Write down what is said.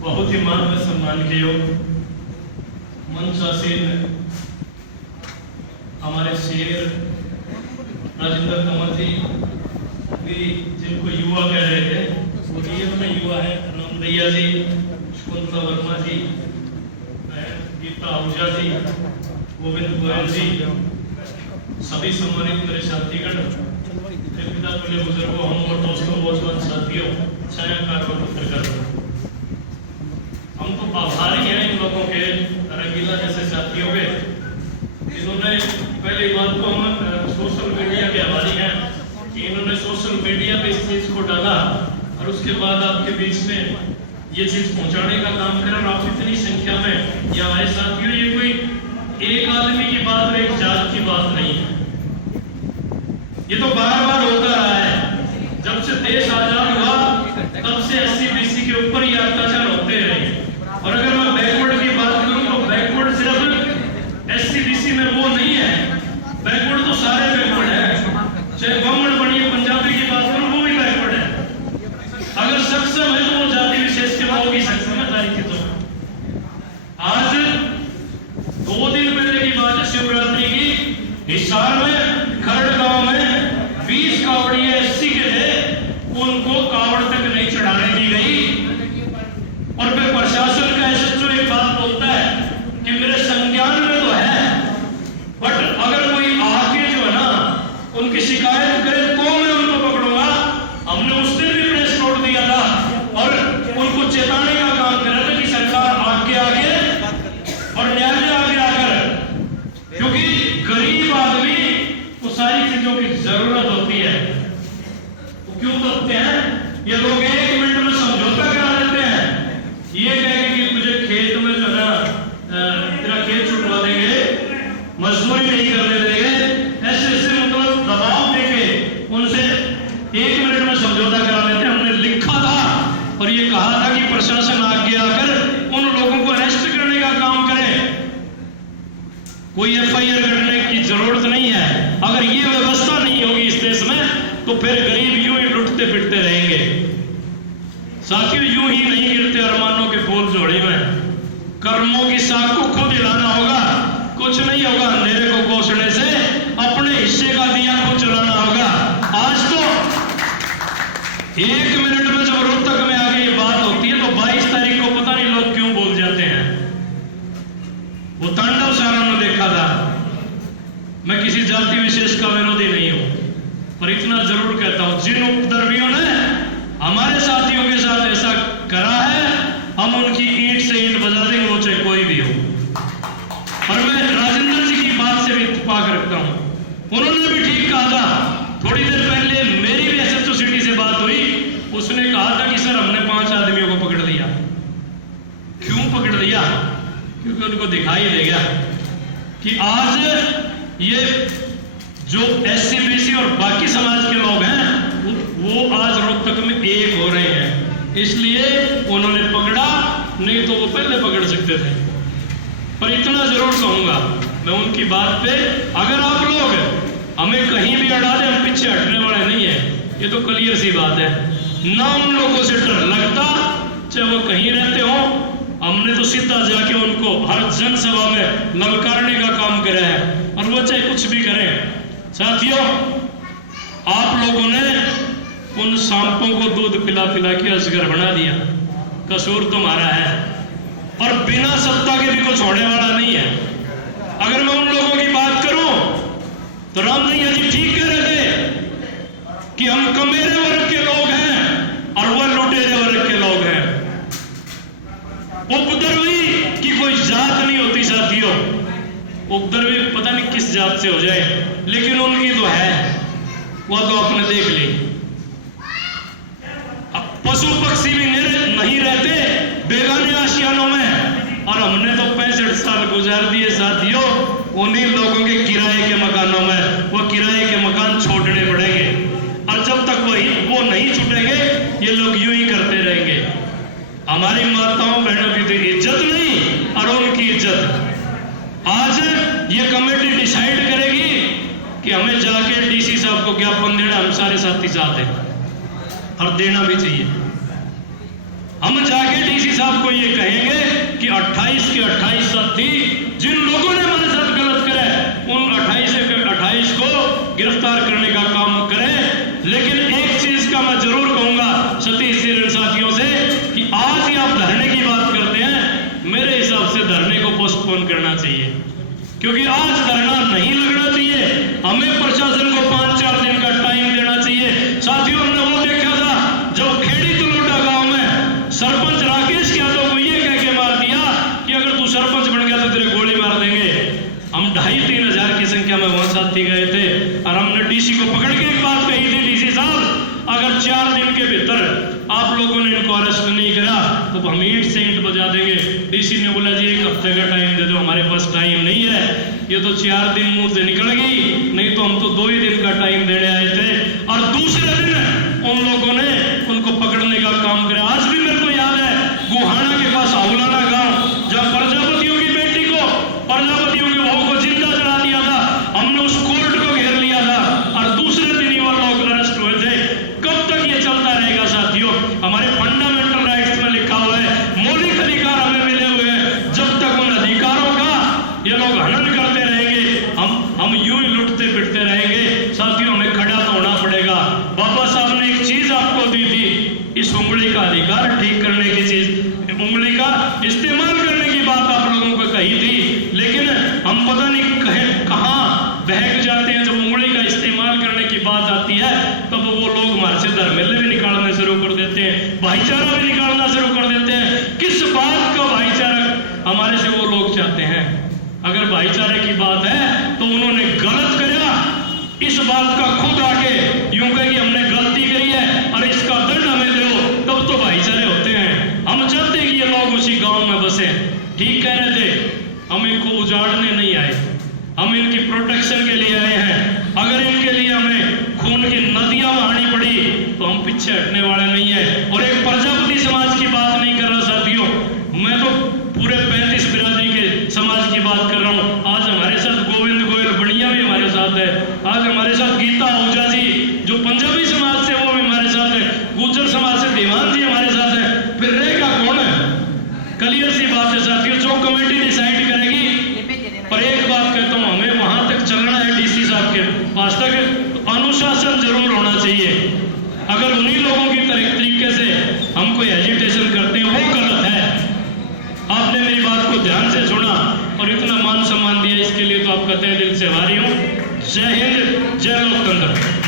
बहुत ही मान व सम्मान के योग मंचासीन हमारे शेर राजेंद्र तंवर जी भी, जिनको युवा कह रहे थे, वो रियल में युवा है। रामदैया जी, शकुंतला वर्मा जी, गीता आहूजा जी, गोविंद गोयल जी, सभी सम्मानित मेरे साथीगण, पिता तुल्य बुजुर्गों, हम और दोस्तों, बहुत साथियों, छायाकार और पत्रकार, हम तो आभारी हैं इन लोगों के, रंगीला जैसे साथियों के, इन्होंने पहले बात तो हम सोशल मीडिया के आभारी हैं कि इन्होंने सोशल मीडिया पे इस चीज को डाला और उसके बाद आपके बीच में ये चीज पहुंचाने का काम करा। और आप इतनी संख्या में यहाँ आए साथियों, ये कोई एक आदमी की बात और एक जात की बात नहीं है, ये तो बार बार होता रहा है। जब से देश आजाद हुआ तब से SC-BC के ऊपर ये अत्याचार होते रहे। और अगर मैं बैकवर्ड की बात करूं तो बैकवर्ड सिर्फ SC-BC में वो नहीं है, बैकवर्ड तो सारे बैकवर्ड है। चाहे ब्राह्मण बनिए, पंजाबी की बात करूं वो भी बैकवर्ड है। अगर सक्षम है तो वो जाति विशेष के वो भी सक्षम है तारीख तो। आज 2 दिन पहले की बात है, शिवरात्रि की, हिसार में खरड़ गांव में 20 कावड़िए SC के थे, उनको कावड़ तक नहीं चढ़ाने दी गई। और फिर प्रशासन का SHO एक बात बोलता है कि मेरे संज्ञान में तो है, बट अगर कोई आके जो है ना उनकी शिकायत करे तो मैं उनको पकड़ूंगा। हमने उस दिन भी प्रेस नोट दिया था और उनको चेताने का काम करा था कि सरकार आगे आगे और न्यायालय आगे आकर, क्योंकि गरीब आदमी को सारी चीजों की जरूरत होती है। वो क्यों करते हैं? ये लोग 1 मिनट में समझौता करा देते हैं, ये कहेंगे कि तुझे खेत में जो है तेरा खेत छुटवा देंगे, मजदूरी नहीं करने देंगे, ऐसे मतलब दबाव देके उनसे 1 मिनट में समझौता करा देते हैं। हमने लिखा था और ये कहा था कि प्रशासन आगे आकर उन लोगों को अरेस्ट करने का काम करे, कोई FIR करने की जरूरत नहीं है। अगर ये व्यवस्था नहीं होगी इस देश में तो फिर गरीब यूं ही लुटते फिरते रहेंगे। साथियों, यूं ही नहीं गिरते अरमानों के फूल जोड़े में, कर्मों की साख को खुद हिलाना होगा। कुछ नहीं होगा अंधेरे को कोसने से, अपने हिस्से का दिया खुद जलाना होगा। आज तो 1 मिनट में जब रोहतक में आगे ये बात होती है तो 22 तारीख को पता नहीं लोग क्यों बोल जाते हैं। वो तांडव सारा ने देखा था। मैं किसी जाति विशेष का विरोधी नहीं हूं, पर इतना जरूर कहता हूं, जिन उपद्रवियों ने हमारे साथियों के साथ ऐसा करा है, हम उनकी ईंट से ईंट बजा देंगे, वो चाहे कोई भी हो। और मैं राजेंद्र जी की बात से भी इत्तेफाक रखता हूं, उन्होंने भी ठीक कहा था। थोड़ी देर पहले मेरी भी SHO सिटी से बात हुई, उसने कहा था कि सर हमने 5 आदमियों को पकड़ लिया। क्यों पकड़ लिया? क्योंकि उनको दिखाई दे गया कि आज ये जो SC-BC और बाकी समाज के लोग हैं वो आज रोहतक में एक हो रहे हैं, इसलिए उन्होंने पकड़ा, नहीं तो वो पहले पकड़ सकते थे। पर इतना जरूर कहूंगा मैं उनकी बात पे, अगर आप लोग हमें कहीं भी अड़ा दें, हम पीछे हटने वाले नहीं है, ये तो क्लियर सी बात है। ना उन लोगों से डर लगता, चाहे वो कहीं रहते हो। हमने तो सीधा जाके उनको हर जनसभा में ललकारने का काम करा है, और वो चाहे कुछ भी करें। साथियों, आप लोगों ने उन सांपों को दूध पिला पिला के अजगर बना दिया, कसूर तुम्हारा है। और बिना सत्ता के भी कुछ होने वाला नहीं है। अगर मैं उन लोगों की बात करूं तो रामदैया जी ठीक कह रहे थे कि हम कमेरे वर्ग के लोग हैं और वह लुटेरे वर्ग के लोग हैं। उपद्रवी की कोई जात नहीं होती साथियों, उपद्रवी पता नहीं किस जात से हो जाए, लेकिन उनकी तो है, वह तो आपने देख ली। पशु पक्षी भी नहीं रहते बेगाने आशियानों में, और हमने तो 65 साल गुजार दिए साथियों उन्हीं लोगों के किराए के मकानों में। वो किराए के मकान छोड़ने पड़ेंगे, और जब तक वो नहीं छूटेंगे ये लोग यूं ही करते रहेंगे। हमारी माताओं बहनों की तो इज्जत नहीं और उनकी इज्जत आज ये कमेटी डिसाइड करेगी कि हमें जाके DC साहब को ज्ञापन देना। हम सारे साथी चाहते हैं और देना भी चाहिए। हम जाके DC साहब को ये कहेंगे कि 28 के 28 साथी जिन लोगों ने हमारे साथ गलत करा उन 28 के 28 को गिरफ्तार करने का काम करें। लेकिन एक चीज का मैं जरूर कहूंगा सतीश जी साथियों से कि आज ही आप धरने की बात करते हैं, मेरे हिसाब से धरने को पोस्टपोन करना चाहिए, क्योंकि आज धरना नहीं लगना चाहिए। हमें प्रशासन को 5-4 दिन का टाइम देना चाहिए। साथियों, हमने वो देखा था जब खेड़ी तलोटा गांव में सरपंच राकेश यादव को ये कह के मार दिया कि अगर तू सरपंच बन गया तो तेरे गोली मार देंगे। हम 2,500-3 हजार की संख्या में वहां साथी गए थे और हमने डीसी को पकड़ के एक बात कही थी, डीसी साहब अगर 4 दिन के भीतर आप लोगों ने इनको अरेस्ट नहीं करा तो हम ईंट से ईंट बजा देंगे। डीसी ने बोला जी 1 हफ्ते का टाइम दे दो, हमारे पास टाइम नहीं है, ये तो 4 दिन मुंह से निकल गई, नहीं तो हम तो 2 ही दिन का टाइम देने आए थे। और दूसरे दिन उन लोगों ने उनको पकड़ने का काम किया। आज भी मेरे को याद है गुहाना के पास आउलाना गांव, जब प्रजापतियों की बेटी को, प्रजापतियों के बहू को जिंदा जला दिया था, हमने उस कोर्ट को घेर लिया था और दूसरे दिन ही वो लोग अरेस्ट हुए थे। कब तक ये चलता रहेगा साथियों? हमारे फंडामेंटल राइट्स में लिखा हुआ है, मौलिक अधिकार हमें मिले हुए हैं, जब तक उन अधिकारों का ये लोग हनन करते रहेंगे, हम यूं ही लुटते फिरते रहेंगे। साथियों, हमें खड़ा तो होना पड़ेगा। बाबा साहब ने एक चीज आपको दी थी, इस उंगली का अधिकार ठीक करने की चीज, उंगली का इस्तेमाल करने की बात आप लोगों को कही थी, लेकिन हम पता नहीं कहां बहक जाते हैं। जब उंगली का इस्तेमाल करने की बात आती है तब वो लोग हमारे से धर्मेले भी निकालने शुरू कर देते हैं, भाईचारा भी निकालना शुरू कर देते हैं। किस बात का भाईचारा हमारे से वो लोग चाहते हैं? अगर भाईचारे की बात है तो उन्होंने गलत किया, इस बात का खुद आके यूं कहे कि हमने गलती करी है और इसका दंड हमें दो, तब तो भाईचारे होते हैं। हम चाहते हैं कि ये लोग उसी गांव में बसे। ठीक कह रहे थे, हम इनको उजाड़ने नहीं आए, हम इनकी प्रोटेक्शन के लिए आए हैं। अगर इनके लिए हमें खून की नदियां बहानी पड़ी तो हम पीछे हटने वाले नहीं है। और एक प्रजापति समाज की बात नहीं कर रहा साथियों, मैं तो पूरे 35 बिरादरी के समाज की बात कर रहा हूं। आज हमारे साथ गोविंद गोयल बढ़िया भी हमारे साथ है, आज हमारे साथ गीता आहूजा जी जो पंजाबी समाज से वो भी हमारे साथ है, गुर्जर समाज से देवान जी हमारे साथ है। फिर रहेगा कौन है? क्लियर सी बात है साथियों, जो कमेटी डिसाइड करेगी। पर एक बात कहता हूं, हमें वहां तक चलना है डीसी साहब के पास तक, तो अनुशासन जरूर होना चाहिए। अगर उन्हीं लोगों की तरीके से हम कोई एजिटेशन करते हैं वो गलत है। आपने मेरी बात को ध्यान से सुना और इतना मान सम्मान दिया, इसके लिए तो आपका तहे दिल से आभारी हूं। जय हिंद, जय लोकतंत्र।